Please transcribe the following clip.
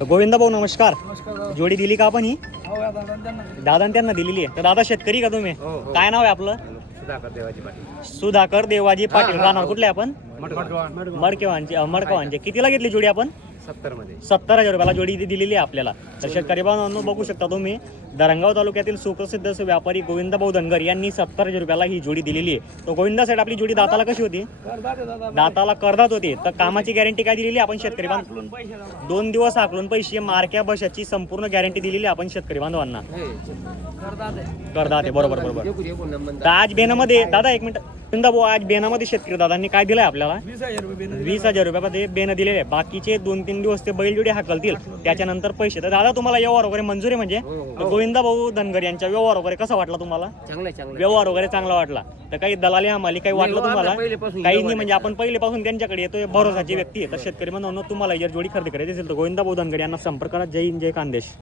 तर गोविंदा भाऊ नमस्कार. नमस्कार. जोडी दिली का आपण ही? हो या दादा दादा त्यांना दिलेली आहे. तर दादा शेतकरी का तुम्ही? हो. काय नाव आहे आपलं? सुधाकर देवाची पाटील. सुधाकर देवाजी पाटील. राहणार कुठले आपण? मडगाव. मडकवांचे. कितीला घेतली जोडी आपण? 70 मध्ये. 70,000 रुपयाला जोडी दिलेली आहे आपल्याला. तर शेतकरी बांधवांनो बघू शकता तुम्ही, धरणगाव तालुक्यातील सुप्रसिद्ध असे व्यापारी गोविंदभाऊ धनगर यांनी 70,000 रुपयाला ही जोडी दिलेली आहे. तो गोविंदा साहेब आपली जोडी दाताला कशी होती? दाताला करदात होती. तर कामाची गॅरंटी काय दिलेली आपण शेतकरी बांधव? 2 दिवस हाकलून पैसे मारक्या बशाची संपूर्ण गॅरंटी दिलेली आपण शेतकरी बांधवांना. करदात आहे. बरोबर. तर आज बेनामध्ये दादा एक मिनिट, गोविंदा भाऊ आज बेनामध्ये शेतकरी दादांनी काय दिलंय आपल्याला? 20,000 रुपयामध्ये बेन दिलेले आहे. बाकीचे 2-3 दिवस ते बैलजोडी हाकलतील, त्याच्यानंतर पैसे. तर दादा तुम्हाला व्यवहार वगैरे मंजूर आहे म्हणजे? तर गोविंदा भाऊ धनगर यांच्या व्यवहार वगैरे कसा वाटला तुम्हाला? चांगलं. व्यवहार वगैरे चांगला वाटला. तर काही दलाली आम्हाला काही वाटलं तुम्हाला? पहिलेपासून काही नाही, म्हणजे आपण पहिलेपासून त्यांच्याकडे येतोय, भरोसाची व्यक्ती आहे. तर शेतकरी म्हणून तुम्हाला जर जोडी खरेदी करायची असेल तर गोविंदा भाऊ धनगर यांना संपर्क करा. जय हिंद, जय खानदेश.